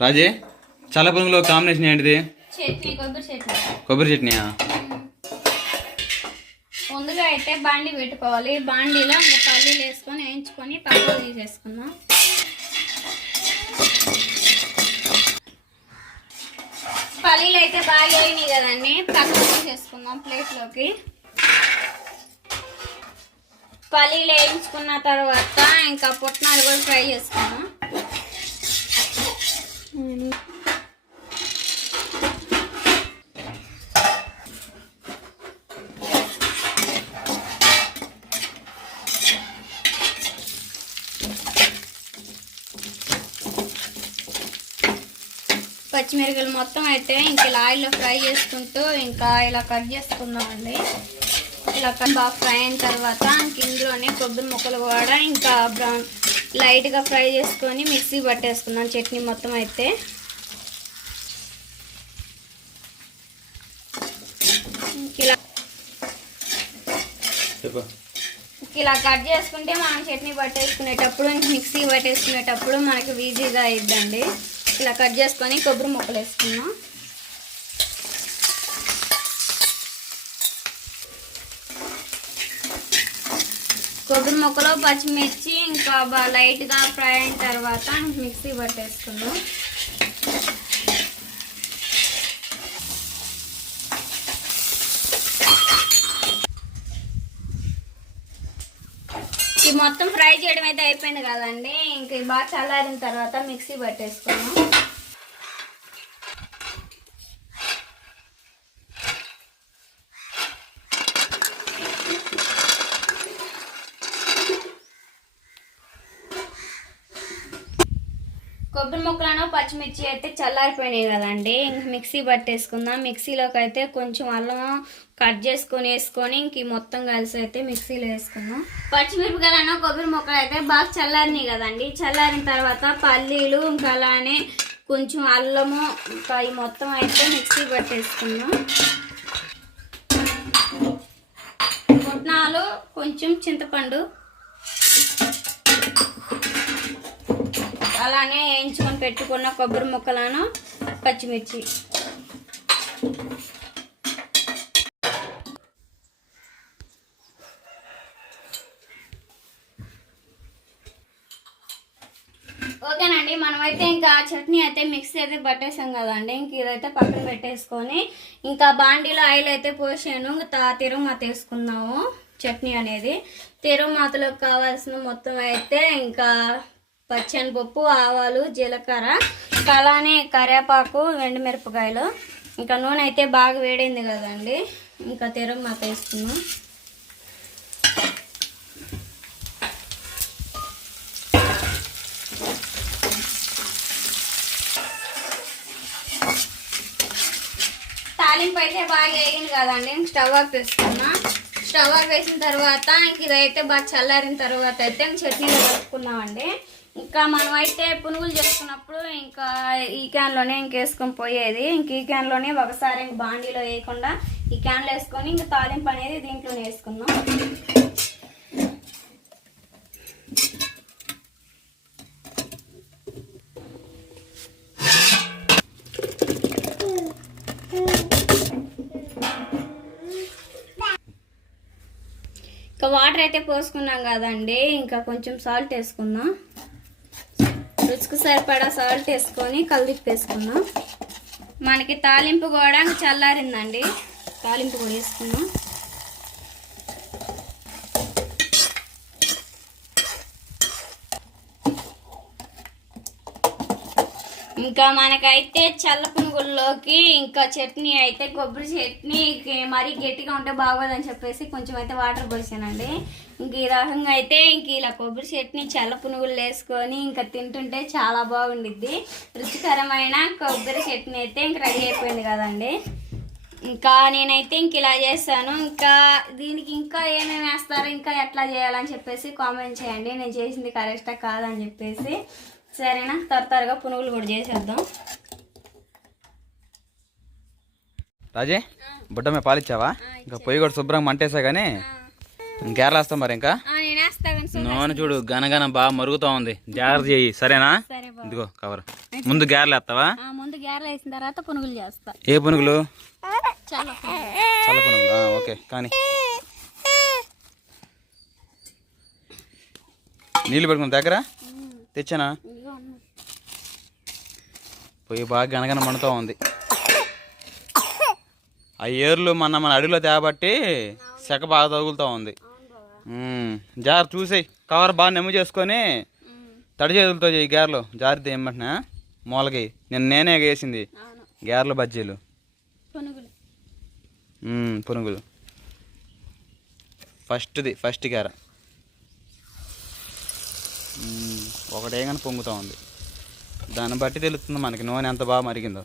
రాజే చాలా పునుగులో కాంబినేషన్ ఏంటిది? చట్నీ కొబ్బరి చట్నీ. కొబ్బరి చట్నీయా? ముందుగా అయితే బాండి పెట్టుకోవాలి. బాండీలో పల్లీలు వేసుకొని వేయించుకొని పక్కకు తీసేసుకుందాం. పల్లీలు అయితే బాగా వేయినాయి కదండి. పక్కకు తీసేసుకుందాం ప్లేట్లోకి. పల్లీలు వేయించుకున్న తర్వాత ఇంకా పుట్నాలు కూడా ఫ్రై చేసుకుందాం. పచ్చిమిరపకాయలు మొత్తం అయితే ఇంక ఇలా ఆయిల్లో ఫ్రై చేసుకుంటూ ఇంకా ఇలా కట్ చేసుకుందామండి. ఇలా కట్ బాగా ఫ్రై అయిన తర్వాత ఇంక ఇందులోనే కొబ్బరి ముక్కలు కూడా ఇంకా బ్రౌన్ లైట్గా ఫ్రై చేసుకొని మిక్సీ పట్టేసుకుందాం చట్నీ మొత్తం అయితే. ఇంక ఇలా ఇలా కట్ చేసుకుంటే మనం చట్నీ పట్టేసుకునేటప్పుడు మిక్సీ పట్టేసుకునేటప్పుడు మనకి ఈజీగా అయిద్దండి. ఇలా కట్ చేసుకొని కొబ్బరి ముక్కలు వేసుకున్నాం కొబ్బరి ముక్కలు పచ్చిమిర్చి ఇంకా బాగా లైట్గా ఫ్రై అయిన తర్వాత మిక్సీ పట్టేసుకుందాం. ఈ మొత్తం ఫ్రై చేయడం అయితే అయిపోయింది కదండి. ఇంక బాగా చల్లారిన తర్వాత మిక్సీ పట్టేసుకున్నాం కొబ్బరి మిర్చి అయితే చల్లారిపోయినాయి కదండి. ఇంక మిక్సీ పట్టేసుకుందాం. మిక్సీలోకి అయితే కొంచెం అల్లం కట్ చేసుకొని వేసుకొని ఇంక మొత్తం కలిసి అయితే మిక్సీలో వేసుకుందాం. పచ్చిమిరపకాయలను కొబ్బరి మొక్కలు అయితే బాగా చల్లారినాయి కదండి. చల్లారిన తర్వాత పల్లీలు ఇంకా అలానే కొంచెం అల్లము ఇంకా ఈ మొత్తం అయితే మిక్సీ పట్టేసుకుందాం. పుట్నాలు కొంచెం చింతపండు అలానే వేయించుకొని పెట్టుకున్న కొబ్బరి ముక్కలను పచ్చిమిర్చి. ఓకేనండి మనమైతే ఇంకా చట్నీ అయితే మిక్సీ అయితే పట్టేసాం కదండి. ఇంక ఇదైతే పక్కన పెట్టేసుకొని ఇంకా బాండీలో ఆయిల్ అయితే పోసాను. ఇంకా తిరుమాత వేసుకుందాము చట్నీ అనేది. తిరుమాతలోకి కావాల్సిన మొత్తం అయితే ఇంకా పచ్చనిపప్పు ఆవాలు జీలకర్ర అలానే కరివేపాకు ఎండుమిరపకాయలు ఇంకా నూనె అయితే బాగా వేడైంది కదండి. ఇంకా తిరుమాత వేసుకున్నాం తాలింపు అయితే బాగా వేగింది కదండి. స్టవ్ ఆఫ్ వేసుకున్నా స్టవ్ ఆఫ్ వేసిన తర్వాత ఇంక ఇదైతే బాగా చల్లారిన తర్వాత అయితే ఇంక చట్నీలో కలుపుకున్నామండి ఇంకా మనం అయితే పునుగులు చేసుకున్నప్పుడు ఇంకా ఈ క్యాన్లోనే ఇంక వేసుకొని పోయేది. ఇంక ఈ క్యాన్లోనే ఒకసారి ఇంక బాండీలో వేయకుండా ఈ క్యాన్లో వేసుకొని ఇంక తాలింపు అనేది దీంట్లోనే వేసుకున్నాం ఇంకా వాటర్ అయితే పోసుకున్నాం కదండి. ఇంకా కొంచెం సాల్ట్ వేసుకుందాం. రుచికి సరిపడా సాల్ట్ వేసుకొని కలిదిప్పేసుకుందాం మనకి తాలింపు కూడా చల్లారిందండి. తాలింపు కూడా వేసుకుందాం ఇంకా మనకైతే చల్ల పునుగుల్లోకి ఇంకా చట్నీ అయితే కొబ్బరి చట్నీ మరీ గట్టిగా ఉంటే బాగోదని చెప్పేసి కొంచెం అయితే వాటర్ పోసానండి. ఇంక ఈ రకంగా అయితే ఇంక ఇలా కొబ్బరి చట్నీ చల్ల పునుగులు వేసుకొని ఇంకా తింటుంటే చాలా బాగుండిద్ది. రుచికరమైన కొబ్బరి చట్నీ అయితే ఇంక రెడీ అయిపోయింది కదండి. ఇంకా నేనైతే ఇంక ఇలా చేస్తాను. ఇంకా దీనికి ఇంకా ఏమేమి వేస్తారో ఇంకా ఎట్లా చేయాలని చెప్పేసి కామెంట్ చేయండి. నేను చేసింది కరెక్టా కాదని చెప్పేసి. సరేనా? త్వర త్వరగా పునుగులు కూడా చేసేద్దాం. రాజే బుడ్డ మీద పాలిచ్చావా ఇంకా పొయ్యి కూడా శుభ్రంగా మంటేసా కానీ ఇంకేరలు వేస్తాం మరి ఇంకా? నేను చూడు గనగన బాగా మరుగుతూ ఉంది. జాగ్రత్త చేయి సరేనా? ఇదిగో కవర్. ముందు గారెలు వేస్తావా? ముందు గారెలు వేసిన తర్వాత పునుగులు చేస్తా. ఏ పునుగులు? చల్ల పునుగులు. ఓకే కానీ. నీళ్ళు పెట్టుకున్న దగ్గర? తెచ్చానా. పొయ్యి బాగా గనగన మండుతూ ఉంది. ఆ ఏర్లు మన మన అడవిలో తేబట్టి సెక బాగా తగులుతూ ఉంది. జాగ్రత్త చూసేయి. కవర్ బాగా నెమ్ము చేసుకొని తడి చేతులతో చేయి గారెలు. జాగ్రత్త ఏమంటున్నా మూలకి. నేను నేనే వేసింది గారెలు బజ్జీలు. పునుగులు. ఫస్ట్ది ఫస్ట్ గార. ఒకటే కానీ పొంగుతూ ఉంది. దాన్ని బట్టి తెలుస్తుంది మనకి నూనె ఎంత బాగా మరిగిందో.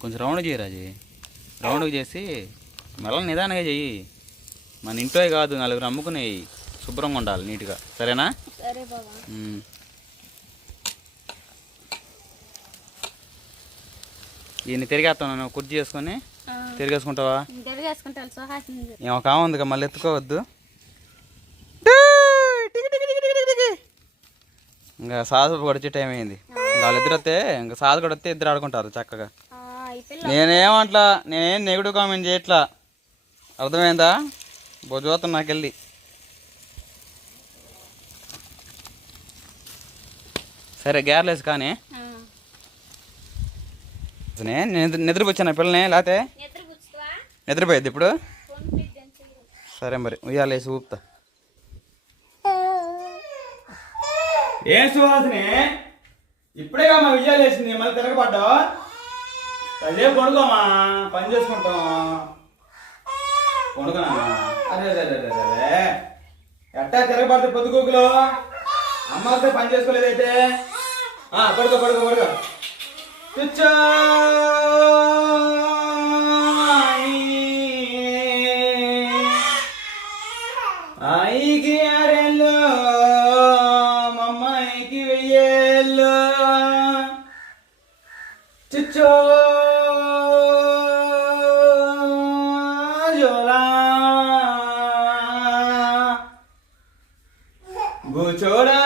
కొంచెం రౌండ్ చేయరాజీ రౌండ్ చేసి మళ్ళీ నిదానంగా చెయ్యి మన ఇంట్లో కాదు నలుగురు అమ్ముకునేవి శుభ్రంగా ఉండాలి నీట్గా. సరేనా. ఈయన్ని తిరిగేస్తాను నేను కుర్చీ చేసుకొని తిరిగేసుకుంటావా? ఏమో కాముందిగా మళ్ళీ ఎత్తుకోవద్దు. ఇంకా సాధు వచ్చే టైం అయింది. ఇంకా వాళ్ళిద్దరు వస్తే ఇంకా సాధు కూడా వస్తే ఇద్దరు ఆడుకుంటారు చక్కగా. నేనేమంట్లా నేనేం నెగిటివ్ కామెంట్ చేయట్లా. అర్థమైందా? బో చూస్తాను నాకు వెళ్ళి సరే గ్యార్లేస్ కానీ. నిద్రపోచ్చాను పిల్లని లేకపోతే నిద్రపోయేది ఇప్పుడు? సరే మరి. ఉయ్యాలేసి ఊపుతా. ఏం సుహాసిని? ఇప్పుడే మా ఉయ్యాలేసింది మళ్ళీ తిరగబడ్డా అదే పడుకోమా? పని చేసుకుంటాం పడుకున్నా అరే అరే అరే అరే అరే ఎట్టా తిరగబడితే పొద్దుకోకులో? అమ్మ వస్తే పని చేసుకోలేదైతే? ఆ, పడుకో పడుకో. పడుకో కూర్చో ఆయికి అరెల్లో మమ్మాయికి వెయ్యేళ్ళు చిచ్చో జోలా బుచోడా నూరారా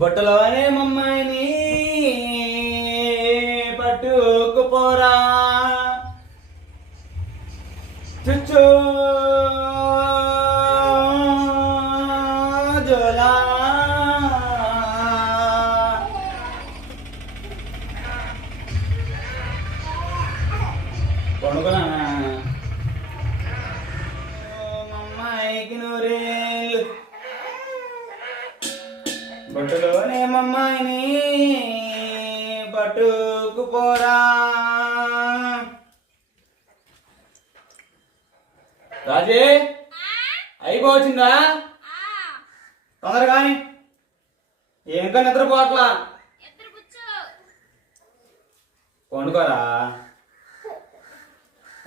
బొట్టలోనే మమ్మాయిని పట్టుకుపోరా. చుచ్చు. జోలా. కొనుక్కున్నా మమ్మాయికి నూరేళ్ళు బట్టులోనే మమ్మాయిని పట్టుకుపోరా. రాజే అయిపోవచ్చిందా? తొందరగా ఇంకా నిద్రపోవట్లా? పండుకోరా?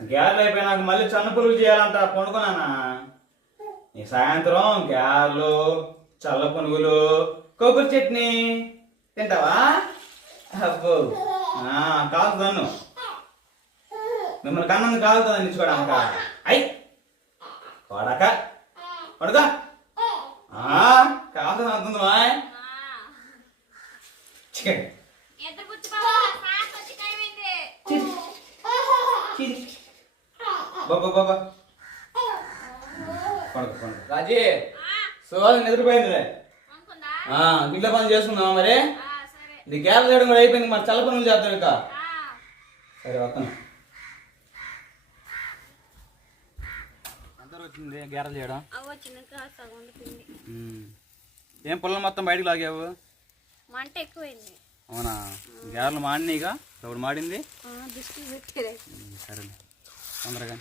గ్యార్లు అయిపోయినాక మళ్ళీ చన్న పురుగు చేయాలంట పండుకున్నానా ఈ సాయంత్రం గ్యార్లు చల్ల పునుగులు కొబ్బరి చట్నీ. తింటావా? అబ్బో. ఆ, కాదు తన్ను మిమ్మల్ని కన్నంది కాదు కదా నిచ్చుకోవడానిక అయ్. కొడక కొడక కాదు అంటుందా చికెన్. బాబా బాబా పడుకో రాజీ సువాసన నిద్రపోయిందిలే. ఇంట్లో పని చేసుకుందామా మరి? ఆ, సరే. నీ గ్యాస్ చేయడం కూడా అయిపోయింది మరి. చల్ల పనులు చేద్దాం ఇంకా. ఆ, సరే వస్తాను వచ్చింది చేయడం. ఏం పుల్లలు మొత్తం బయటకు లాగావు? మంట ఎక్కువైంది. అవునా? గ్యారెలు మాడినాయిగా ఇప్పుడు మాడింది? సరేలే. తొందరగా.